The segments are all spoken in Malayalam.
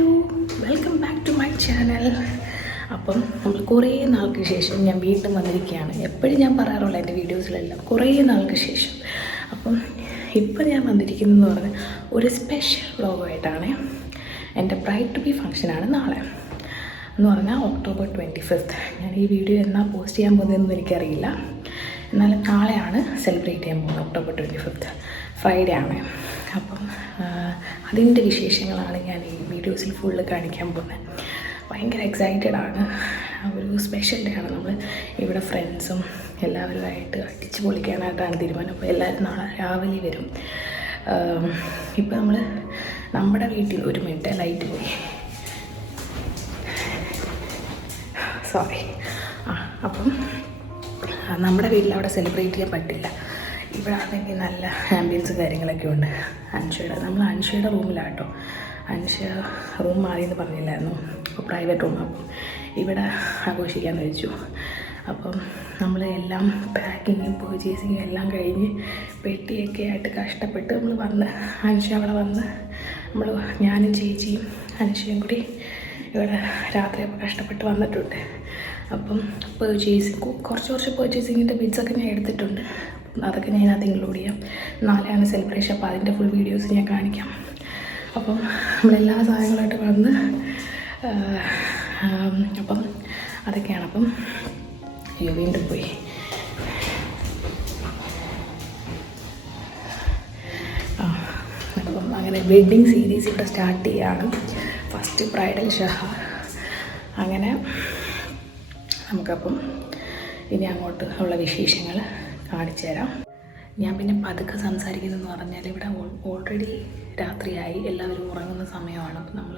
Hello, welcome back to my channel. അപ്പം നമ്മൾ കുറേ നാൾക്ക് ശേഷം ഞാൻ വീണ്ടും വന്നിരിക്കുകയാണ്. എപ്പോഴും ഞാൻ പറയാറുള്ള എൻ്റെ വീഡിയോസിലെല്ലാം കുറേ നാൾക്ക് ശേഷം. അപ്പം ഇപ്പം ഞാൻ വന്നിരിക്കുന്നതെന്ന് പറഞ്ഞാൽ ഒരു സ്പെഷ്യൽ വ്ളോഗായിട്ടാണ്. എൻ്റെ ബ്രൈഡ് ടു ബി ഫംഗ്ഷനാണ് നാളെ എന്ന് പറഞ്ഞാൽ October 25th. ഞാൻ ഈ വീഡിയോ എന്നാ പോസ്റ്റ് ചെയ്യാൻ പോകുന്നതെന്ന് എനിക്കറിയില്ല. എന്നാലും നാളെയാണ് സെലിബ്രേറ്റ് ചെയ്യാൻ പോകുന്നത്. October 25th ഫ്രൈഡേ ആണ്. അപ്പം അതിൻ്റെ വിശേഷങ്ങളാണ് ഞാൻ ഈ വീഡിയോസിൽ ഫുള്ള് കാണിക്കാൻ പോകുന്നത്. ഭയങ്കര എക്സൈറ്റഡ് ആണ്. ഒരു സ്പെഷ്യൽ ഡേ ആണ്. നമ്മൾ ഇവിടെ ഫ്രണ്ട്സും എല്ലാവരുമായിട്ട് അടിച്ച് പൊളിക്കാനായിട്ടാണ് തീരുമാനം. അപ്പോൾ എല്ലാവരും നാളെ രാവിലെ വരും. ഇപ്പം നമ്മൾ നമ്മുടെ വീട്ടിൽ ഒരു മിനിറ്റ് ലൈറ്റ് പോയി, സോറി. അപ്പം നമ്മുടെ വീട്ടിൽ അവിടെ സെലിബ്രേറ്റ് ചെയ്യാൻ പറ്റില്ല. ഇവിടെ ആണെങ്കിൽ നല്ല ആംബിയൻസ് കാര്യങ്ങളൊക്കെ ഉണ്ട്. നമ്മൾ അൻഷയുടെ റൂമിലാണ് കേട്ടോ. അൻഷ റൂം മാറിയെന്ന് പറഞ്ഞില്ലായിരുന്നു, അപ്പോൾ പ്രൈവറ്റ് റൂം. അപ്പം ഇവിടെ ആഘോഷിക്കാമെന്ന് വെച്ചു. അപ്പം നമ്മൾ എല്ലാം പാക്കിങ്ങും പർച്ചേസിങ്ങും എല്ലാം കഴിഞ്ഞ് പെട്ടിയൊക്കെ ആയിട്ട് കഷ്ടപ്പെട്ട് നമ്മൾ വന്ന് അൻഷ അവിടെ വന്ന് ഞാനും ചേച്ചിയും അൻഷയും കൂടി ഇവിടെ രാത്രിയൊക്കെ കഷ്ടപ്പെട്ട് വന്നിട്ടുണ്ട്. അപ്പം കുറച്ച് പർച്ചേസിങ്ങിൻ്റെ ബിഡ്സൊക്കെ ഞാൻ എടുത്തിട്ടുണ്ട്. അതൊക്കെ ഞാൻ അതിനകത്ത് ഇൻക്ലൂഡ് ചെയ്യാം. നാളെയാണ് സെലിബ്രേഷൻ, അപ്പോൾ അതിൻ്റെ ഫുൾ വീഡിയോസ് ഞാൻ കാണിക്കാം. അപ്പം നമ്മളെല്ലാ സാധനങ്ങളായിട്ട് വന്ന് അപ്പം അതൊക്കെയാണ്. അപ്പം വീണ്ടും പോയി അപ്പം അങ്ങനെ വെഡ്ഡിങ് സീരീസ് ഇവിടെ സ്റ്റാർട്ട് ചെയ്യുകയാണ്. First bridal shower. അങ്ങനെ നമുക്കപ്പം ഇനി അങ്ങോട്ട് ഉള്ള വിശേഷങ്ങൾ കാണിച്ചു തരാം. ഞാൻ പിന്നെ പതുക്കെ സംസാരിക്കുന്നതെന്ന് പറഞ്ഞാൽ ഇവിടെ ഓൾറെഡി രാത്രിയായി, എല്ലാവരും ഉറങ്ങുന്ന സമയമാണ്. അപ്പം നമ്മൾ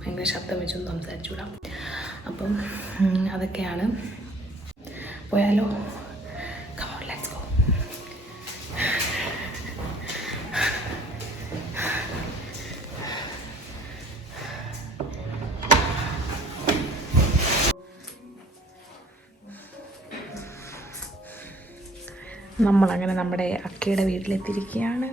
ഭയങ്കര ശബ്ദം വെച്ചൊന്ന് സംസാരിച്ചുവിടാം. അപ്പം അതൊക്കെയാണ്. പോയാലോ? Come on, let's go. നമ്മളങ്ങനെ നമ്മുടെ അക്കയുടെ വീട്ടിലെത്തിയിരിക്കുകയാണ്.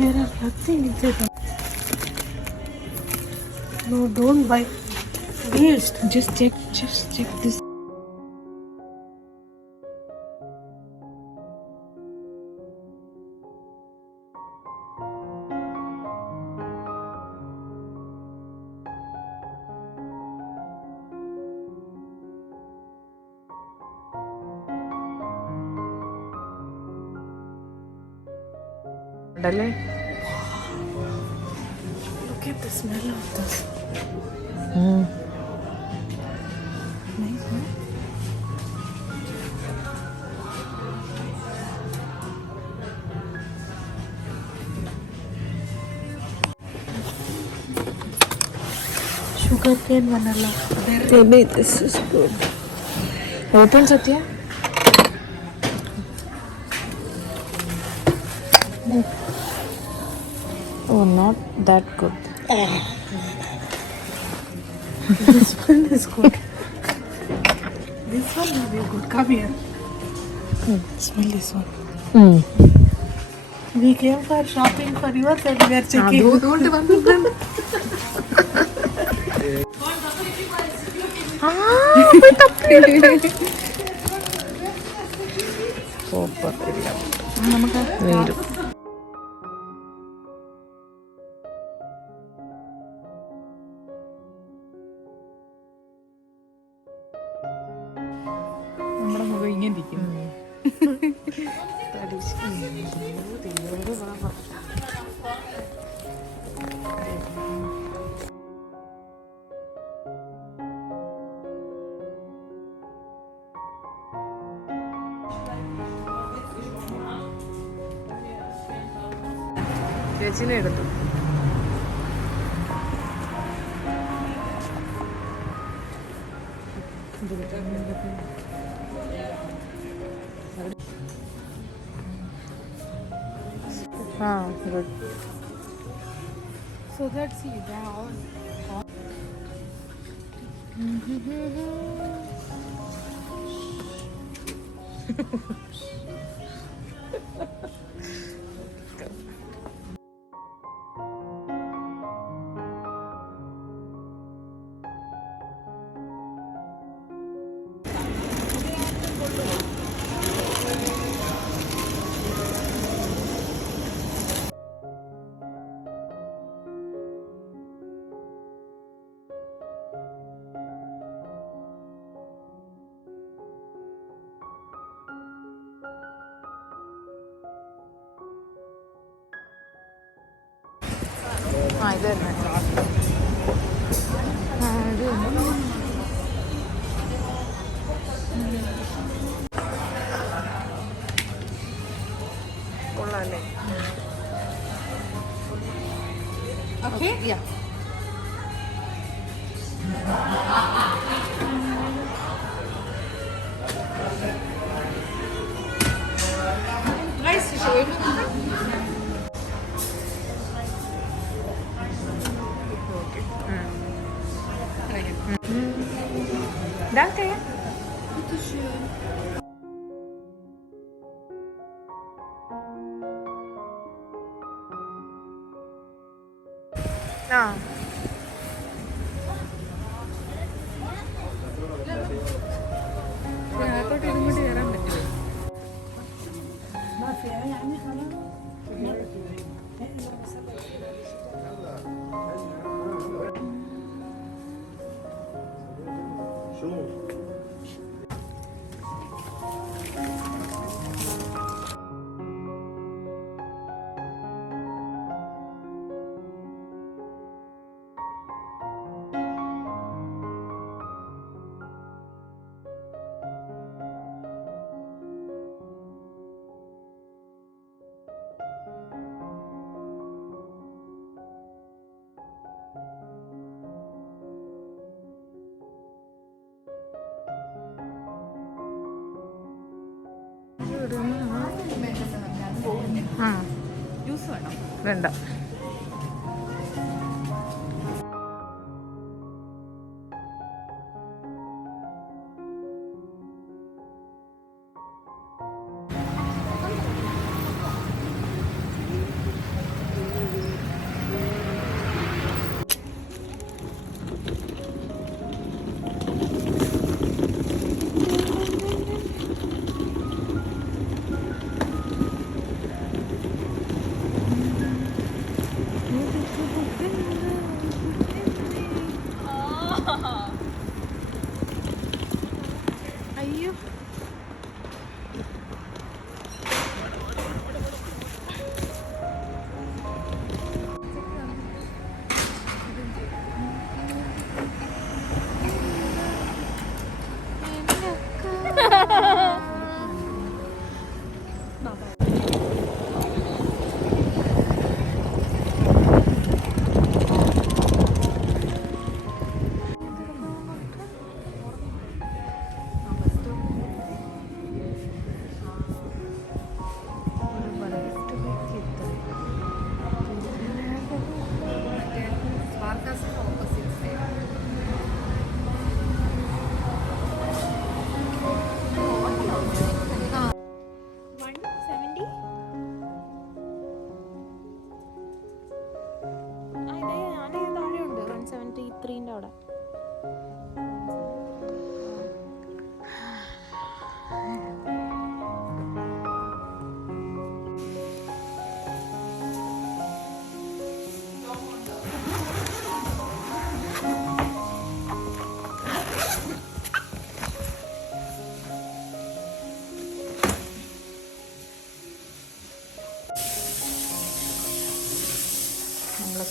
There are nothing inside. No, don't buy. Waste. Just check this. Look at the smell of this. Nice, no? Sugar cane vanilla. Maybe this is good. Open, Satya. Oh, not that good. This one is good. This one will be good. Come here. Smell this one. We came for shopping for yours and we are checking. Super. നമുക്ക് ഇരിക്കും. ചേച്ചിനെ എടുത്തു. Good. So let's see. They are all. ഇത് തന്നെ. ഇത് കൊള്ളാല്ലേ? ഓക്കെ. Danke. Bitteschön. അകത്തോട്ട് ഇതുകൊണ്ട് കയറാൻ പറ്റില്ല. ജ്യൂസ് വേണം? വേണ്ട.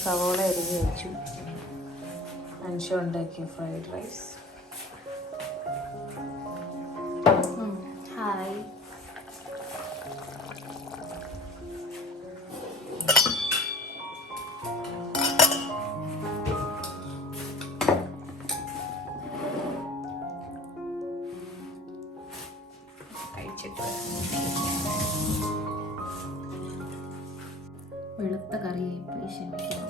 സവോള അരിഞ്ഞ് വെച്ചു. അൻഷ ഉണ്ടാക്കിയ ഫ്രൈഡ് റൈസ്. ഹായ്. വെളുത്ത കറിയായി പോയി, ക്ഷമിക്കണം.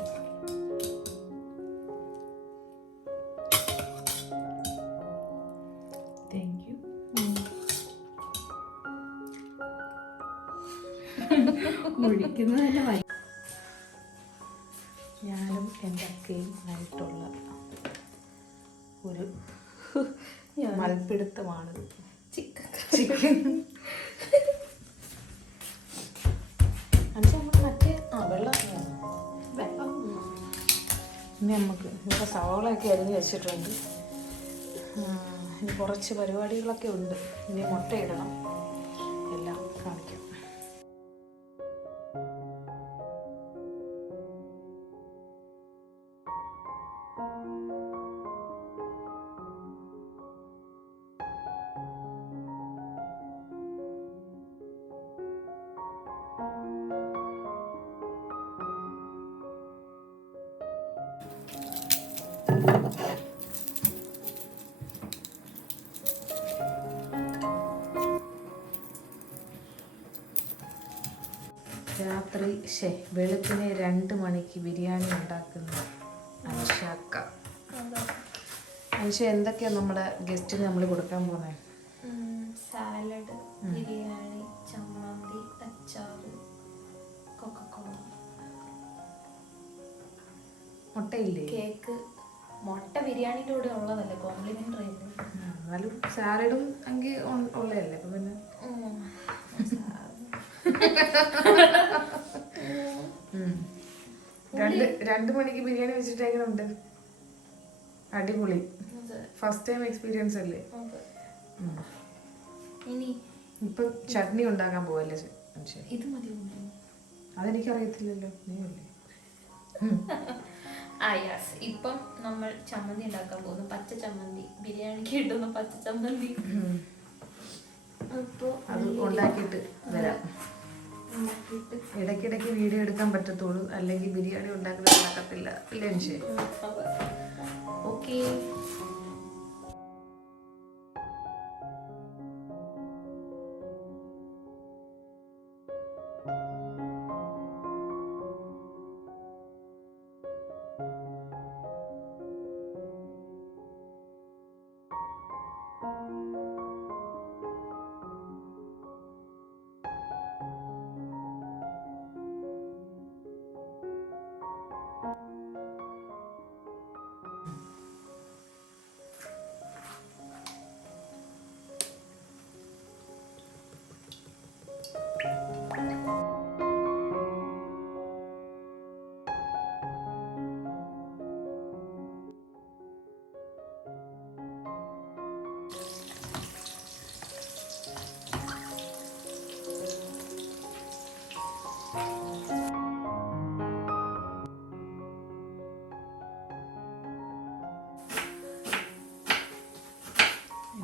Thank you. ഒഴിക്കുന്നതന്നെ ഞാനും എൻ്റെ അക്കയും ആയിട്ടുള്ള ഒരു മൽപ്പിടുത്തമാണിത്. ചിക്കൻ മറ്റേ വെള്ളം ഇനി നമുക്ക് ഇപ്പോൾ സവോളയൊക്കെ അരിഞ്ഞ് വെച്ചിട്ടുണ്ട്. ഇനി കുറച്ച് പരിപാടികളൊക്കെ ഉണ്ട്. ഇനി മുട്ടയിടണം. എല്ലാം കാണിക്കാം. രാത്രി വെളുപ്പിനെ 2 മണിക്ക് ബിരിയാണി ഉണ്ടാക്കുന്ന അൻഷാക്ക. അൻഷ, എന്തൊക്കെയാണ് നമ്മുടെ ഗസ്റ്റിന് നമ്മൾ കൊടുക്കാൻ പോകുന്നത്? സാലഡ്, ബിരിയാണി, ചമ്മന്തി, അച്ചാറ്, കൊക്കക്കോള, മുട്ടയില്ലേ? കേക്ക്. മുട്ട ബിരിയാണിൻ്റെ കൂടെ ഉള്ളതല്ലേ, കോംപ്ലിമെൻ്ററി അല്ലേ. എന്നാലും സാലഡും എങ്കിൽ ഉള്ളതല്ലേ. അപ്പം പിന്നെ 2 മണിക്ക് ബിരിയാണി വെച്ചിട്ട് എങ്ങനെ ഉണ്ട്? അടിപൊളി. ഫസ്റ്റ് ടൈം എക്സ്പീരിയൻസ് അല്ലേ? ഇനി ഇപ്പൊ ചട്നി ഉണ്ടാക്കാൻ പോവല്ലേ? ഇത് മതി. അതെനിക്കറിയത്തില്ലല്ലോ, നീ അല്ലേ? യെസ്. ഇപ്പം നമ്മൾ ചമ്മന്തി ഉണ്ടാക്കാൻ പോകുന്നു. പച്ച ചമ്മന്തി, ബിരിയാണിക്ക് കിട്ടുന്ന പച്ച ചമ്മന്തി. അപ്പോൾ അത് ഉണ്ടാക്കിയിട്ട് വരാം. ഇടയ്ക്കിടയ്ക്ക് വീഡിയോ എടുക്കാൻ പറ്റത്തുള്ളൂ, അല്ലെങ്കിൽ ബിരിയാണി ഉണ്ടാക്കുന്നത് നടക്കത്തില്ല. Lunch okay.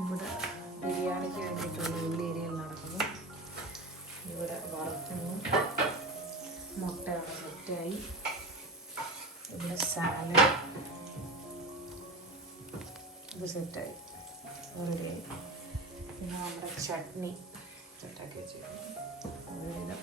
ഇവിടെ ബിരിയാണിക്ക് വേണ്ടിയിട്ടുള്ള ഉള്ളി ഏരിയയിൽ നടക്കുന്നു. ഇവിടെ വറുക്കുന്നു. മുട്ട അവിടെ സെറ്റായി. ഇവിടെ സാലഡ് ഇത് സെറ്റായി, റെഡിയായി. പിന്നെ നമ്മുടെ ചട്നി സെറ്റാക്കി വെച്ചിട്ടുണ്ട്.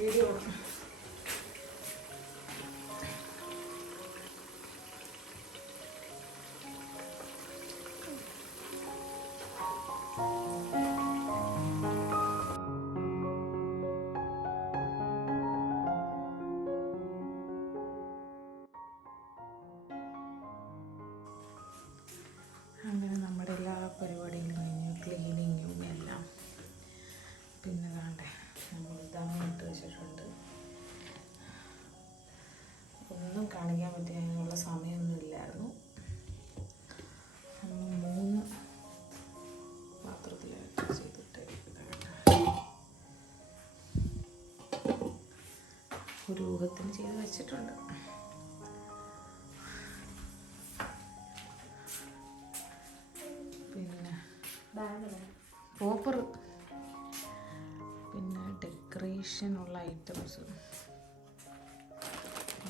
വീഡിയോ അങ്ങനെ നമ്മുടെ എല്ലാ പരിപാടികളും കഴിഞ്ഞു, ക്ലീനിങ്ങും എല്ലാം. പിന്നെ വേണ്ടേ നമ്മൾ ഇട്ട് വെച്ചിട്ടുണ്ട്. ഒന്നും കാണിക്കാൻ പറ്റിയുള്ള സമയമൊന്നും ഇല്ലായിരുന്നു. 3 പാത്രത്തിലായിട്ട് ചെയ്തിട്ട് ഒരു ഊഹത്തിന് ചെയ്ത് വെച്ചിട്ടുണ്ട്. പിന്നെ പോപ്പർ, പിന്നെ ഡെക്കറേഷനുള്ള ഐറ്റംസ്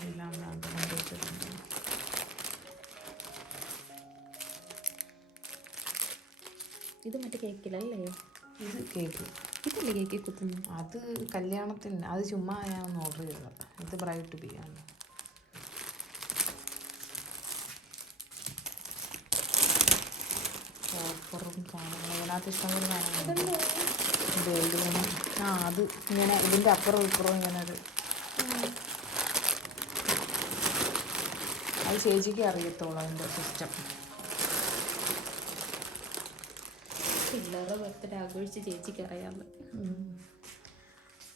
എല്ലാം വെച്ചിട്ടുണ്ട്. ഇത് മറ്റേ കേക്കിലല്ലേ? ഇത് കേക്ക്, ഇതല്ലേ കേക്ക് കുത്തുന്നു? അത് കല്യാണത്തിന്, അത് ചുമ്മാ ഞാൻ ഒന്ന് ഓർഡർ ചെയ്തത്. ഇത് ബ്രൈഡ് ടു ബി ആണ്. ഓഫറും സാധനങ്ങളും ഇതിനകത്ത് ഇഷ്ടംപോലെ സാധനങ്ങളുണ്ട്. അത് ഇങ്ങനെ ഇതിൻ്റെ അപ്പുറം ഇപ്പുറം ഇങ്ങനെ ഒരു, അത് ചേച്ചിക്ക് അറിയത്തുള്ളൂ അതിൻ്റെ സിസ്റ്റം. പിള്ളേരുടെ ബർത്ത്ഡേ ആഘോഷിച്ച് ചേച്ചിക്ക് അറിയാമല്ലോ.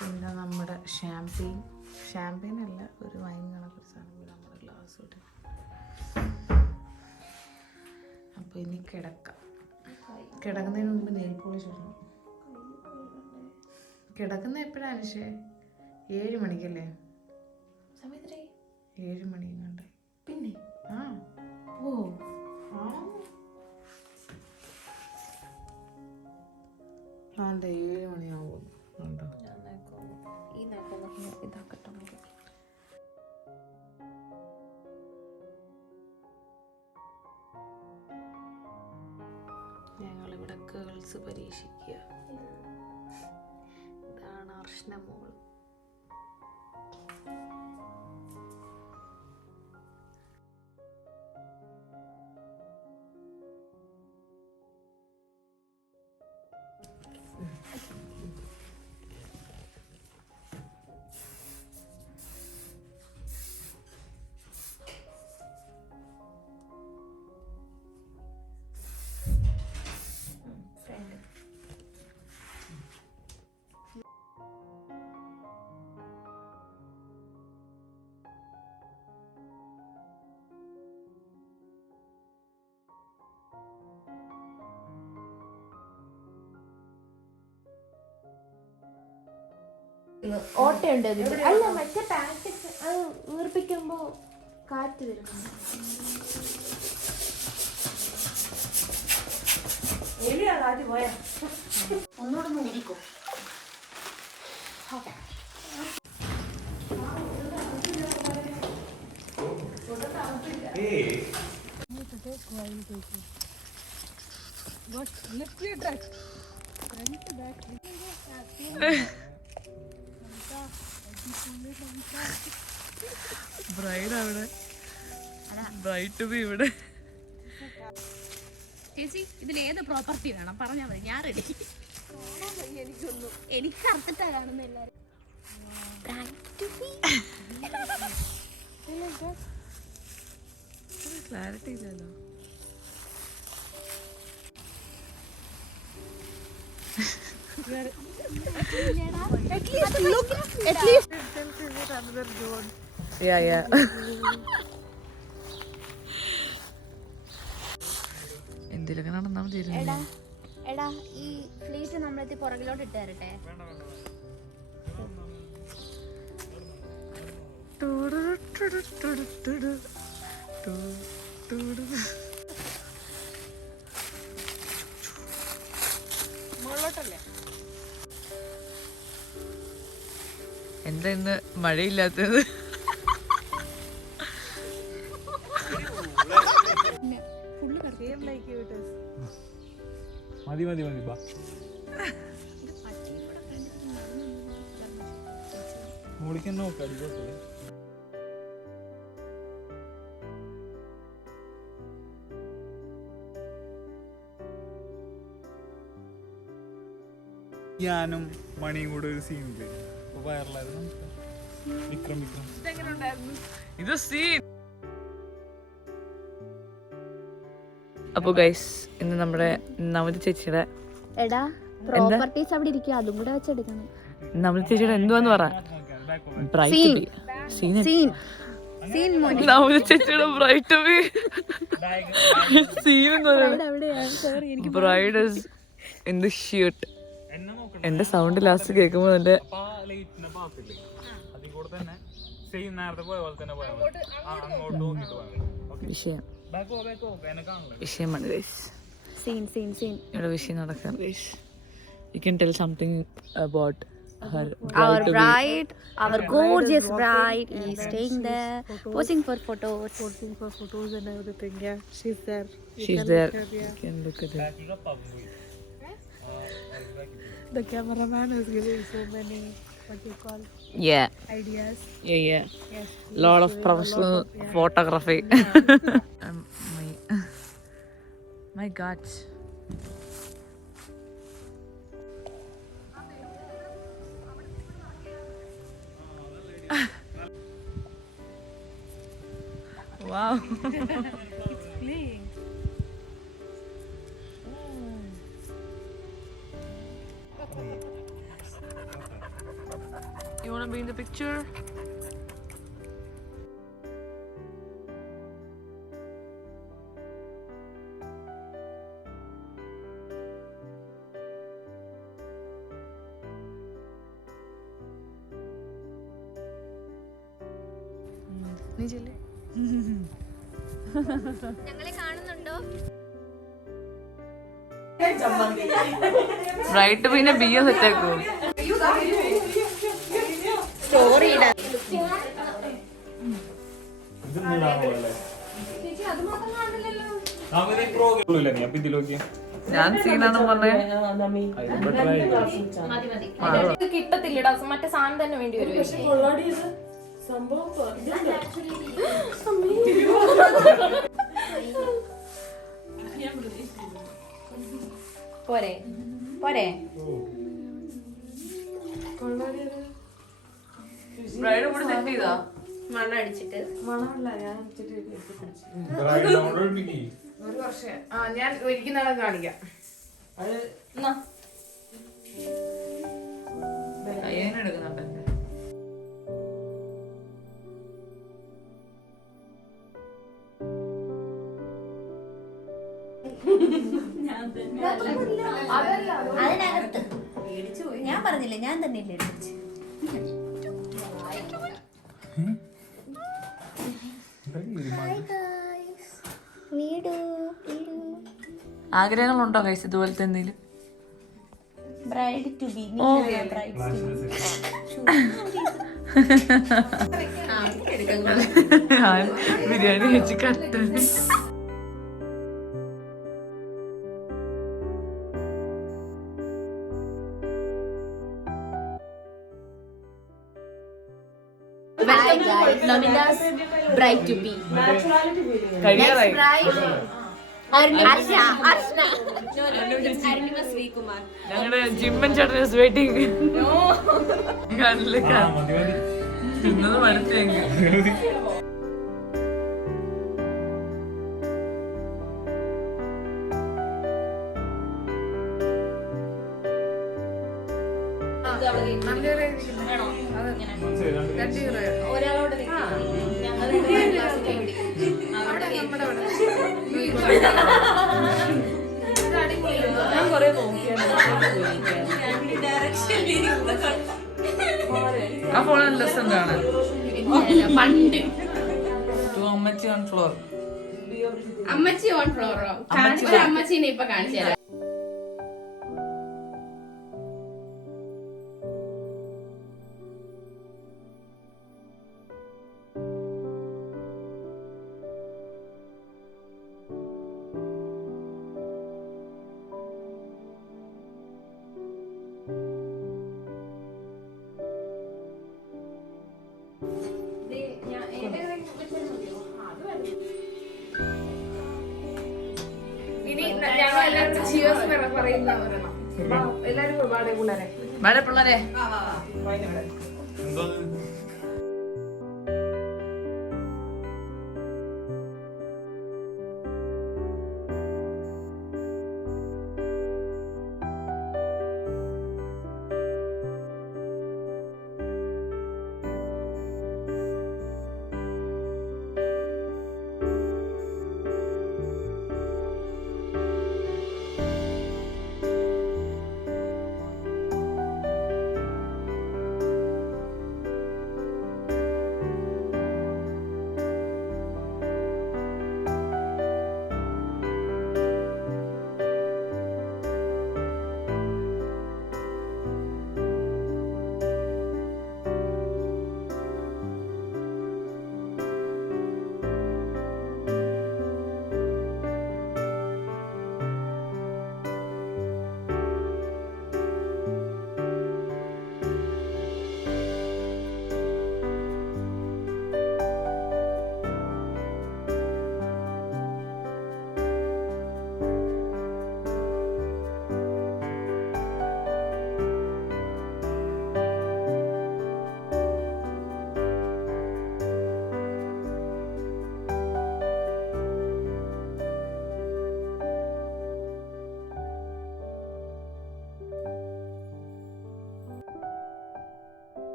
പിന്നെ നമ്മുടെ ഷാമ്പെയിൻ അല്ല, ഒരു വൈൻ കണക്കൊരു സാധനം നമ്മുടെ ഗ്ലാസ് ഇട്ട്. അപ്പോൾ ഇനി കിടക്കുന്നതിന് മുമ്പ് നെയിൽ പോളിഷ് ഇടണം. കിടക്കുന്ന എപ്പോഴാണ്? പക്ഷേ 7 മണിക്കല്ലേ? 7 മണി കണ്ടേ. പിന്നെ ആ ഓ ആണ്ടെ 7 മണിയാവും ഉണ്ടോ? ഈ ഇതാക്കട്ടെ. ഞങ്ങളിവിടെ ഗേൾസ് പരീക്ഷിക്കുക. ഇതാണ് അർഷ്ന മോള്. ഓട്ടയുണ്ട്. അല്ല മറ്റേ പാൻറ് അത് വീർപ്പിക്കുമ്പോ കാറ്റ് വരും. ഒന്നുകൂടെ ഒന്ന് ഇരിക്കും. ഓക്കെ. ബ്രൈഡ് അവിടെ, ബ്രൈഡ് ടു ബി ഇവിടെ. ചേച്ചി ഇതിൽ ഏത് പ്രോപ്പർട്ടി വേണം പറഞ്ഞാൽ മതി, ഞാൻ റെഡി. എനിക്കൊന്നും എനിക്ക് കറുത്തിട്ടാ കാണുന്ന എല്ലാരും. ക്ലാരിറ്റി ഇല്ലല്ലോ. എന്തിലൊക്കെ നടന്നാ മതി. എടാ ഈ ഫ്ലീറ്റ് നമ്മളെത്തി പുറകിലോട്ട് ഇട്ട് തരട്ടെ. എന്താ ഇന്ന് മഴയില്ലാത്തത്? മതി മതി മതി ബാ. ഞാനും മണിയും കൂടെ ഒരു സീൻ വൈറലായിരുന്നു. വിക്രം ഇത് സീൻ. അപ്പോൾ ഗൈസ് ഇന്ന് നമ്മുടെ നമിത ചേച്ചിയുടെ എടാ പ്രോപ്പർട്ടീസ് അവിടെ ഇരിക്കുക, അതും കൂടെ വെച്ചെടുക്കണം. നമിത ചേച്ചിയുടെ എന്തുവാന്ന് പറ. നമിത ചേച്ചിയുടെ ബ്രൈറ്റ് ബി സീൻ എന്ന് പറയുന്നത് ബ്രൈഡ് ഇൻ ദി ഷൂട്ട്. എന്റെ സൗണ്ട് ലാസ്റ്റ് കേൾക്കുമ്പോൾ എന്റെ വിഷയമാണ് ഇവിടെ വിഷയം നടക്കാൻ. You can tell something about her. Our bride, our gorgeous bride is staying there, posing for photos. Posting for photos and everything. Yeah, she's there. She's there. You can look at her. The cameraman is giving so many, what you call, Yeah. ideas. Yeah. Yes. Lot of professional photography. My God. Wow. It's playing. You want to be in the picture? ഞങ്ങളെ കാണുന്നുണ്ടോ? ബ്രൈറ്റ് പിന്നെ ബിയ സെറ്റ് ആക്കോ. സ്റ്റോറി ഇടാൻ ഞാൻ സീനാണ് പറഞ്ഞേ. കിട്ടത്തില്ലടാ, മറ്റേ സാധനം തന്നെ വേണ്ടി വരും. പോരെ പോരെ ബ്രൈഡ് കൂടെ സെറ്റ് ചെയ്താ മണ്ണടിച്ചിട്ട് ഒരു വർഷം ഞാൻ ഒരിക്കൽ നാളെ കാണിക്കാം. എടുക്കുന്നുണ്ട്. അതിനകത്ത് ഞാൻ പറഞ്ഞില്ലേ, ഞാൻ തന്നെ ഇല്ലേ എടുത്ത്. ആഗ്രഹങ്ങളുണ്ടോ കൈസ് ഇതുപോലത്തെ എന്തെങ്കിലും? ബ്രൈഡ് ടു ബി ബിരിയാണി വെച്ച് cut. Namida's bride to be. കഴിയാറായി. ഞങ്ങളുടെ ജിമ്മൻ ചേട്ടൻ ഇസ് വെയിറ്റിംഗ്. കണ്ടില്ല തിന്നത് മടുത്തെങ്കിൽ ഒരാളോട് ഞാൻ കൊറേ നോക്കിയാണ്. ആ ഫോൺ നല്ല രസമുണ്ടാണ്. പണ്ട് അമ്മച്ചി ഓൺ ഫ്ലോർ. അമ്മച്ചി ഓൺ ഫ്ലോറോ? അമ്മച്ചീനെ ഇപ്പൊ കാണിച്ചു തരാം. വളരെ പിള്ളേരെ എന്തോ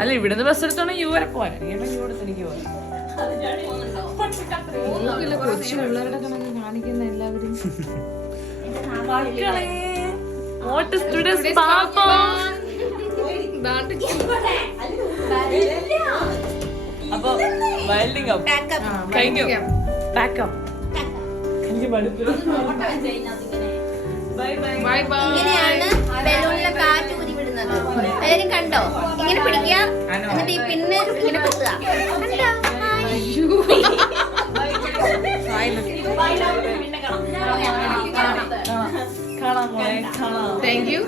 അല്ല ഇവിടുന്ന് ബസ് എടുത്തോണെങ്കിൽ യു വരെ പോവാൻ യു എടുത്ത് എനിക്ക് പോവാൻ കൊച്ചു പിള്ളേരുടെ കണക്ക് കാണിക്കുന്ന എല്ലാവരും അപ്പൊ കഴിഞ്ഞു പാക്കപ്പ് എനിക്ക് ബൈ ബൈ. ഇങ്ങനെയാണ് ബലൂണിലെ കാറ്റ് ഊരി വിടുന്നത്. എല്ലാവരും കണ്ടോ? ഇങ്ങനെ പിടിക്കുക എന്നിട്ട് ഈ പിന്ന് ഇങ്ങനെ കുത്തുക. കണ്ടോ? Thank you.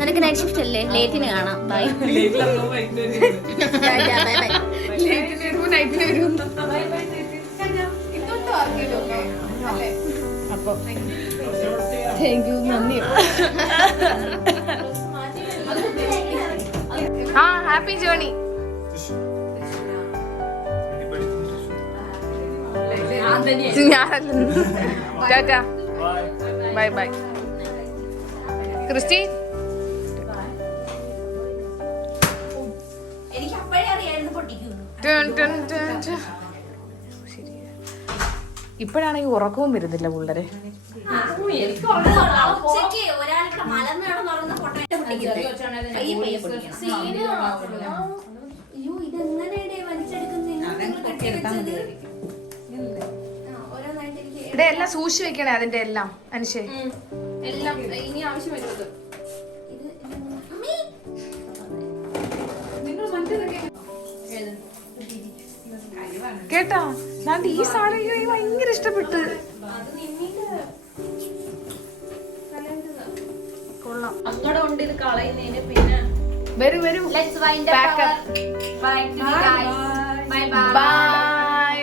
നിനക്ക് നൈറ്റ് ഷിഫ്റ്റ് അല്ലേ? ലേറ്റിന് കാണാം. Bye bye bye. ലേറ്റിന് വരുമ്പോ നൈറ്റിന് വരും. അപ്പൊ താങ്ക് യു, നന്ദി. ആ happy journey. Tata bye bye. Christy എനിക്ക് അപ്പോഴേ അറിയായിരുന്നു പൊട്ടിക്കുന്നു. ഇപ്പോഴാണെങ്കിൽ ഉറക്കവും വരുന്നില്ല പിള്ളേരെ. ഉച്ചയ്ക്ക് ഒരാളിവിടെ മലന്ന് കിടന്നുറങ്ങുന്ന ഫോട്ടോ അയ്യോ ഇതെങ്ങനെയാണ് വലിച്ചെടുക്കുന്നത്? ഇവിടെ എല്ലാം സൂക്ഷിച്ചു വെക്കണേ അതിന്റെ എല്ലാം അനുഷേ. എല്ലാം ഇനി ആവശ്യം വരുന്നത് കേട്ടോ. ഞാൻ ഈ സാധനം എനിക്ക് ഭയങ്കര ഇഷ്ടപ്പെട്ട്. കൊള്ളാം. അങ്ങടെ ഉണ്ട് ഇത് കളയുന്നതിന്. പിന്നെ വരൂ വരൂ. ബൈ.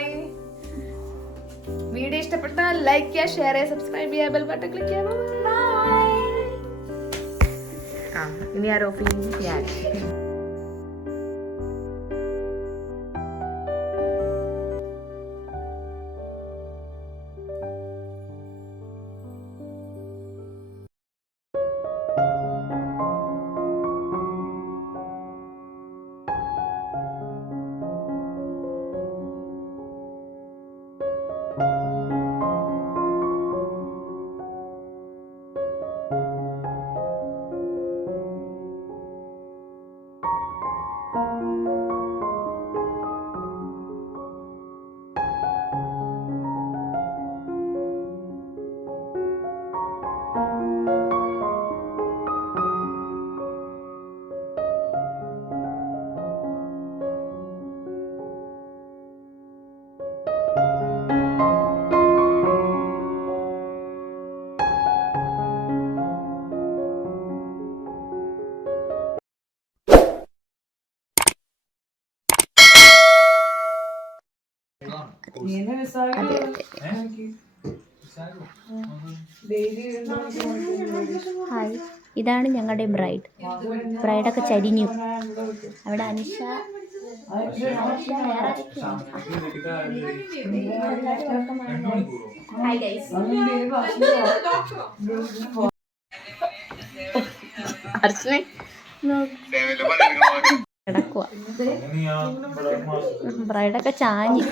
വീഡിയോ ഇഷ്ടപ്പെട്ടാൽ ലൈക്ക് ചെയ്യുക, ഷെയർ ചെയ്യുക, സബ്സ്ക്രൈബ് ചെയ്യുക, ബെൽ ബട്ടൺ ക്ലിക്ക് ചെയ്യുക. ഇനി ആരോ ഞാൻ ഹായ്, ഇതാണ് ഞങ്ങളുടെ ബ്രൈഡൊക്കെ ചരിഞ്ഞു. അവിടെ അനിഷ ഹായ് ഗൈസ്. അർച്ചനെ കിടക്കുക. ബ്രൈഡൊക്കെ ചാഞ്ഞു.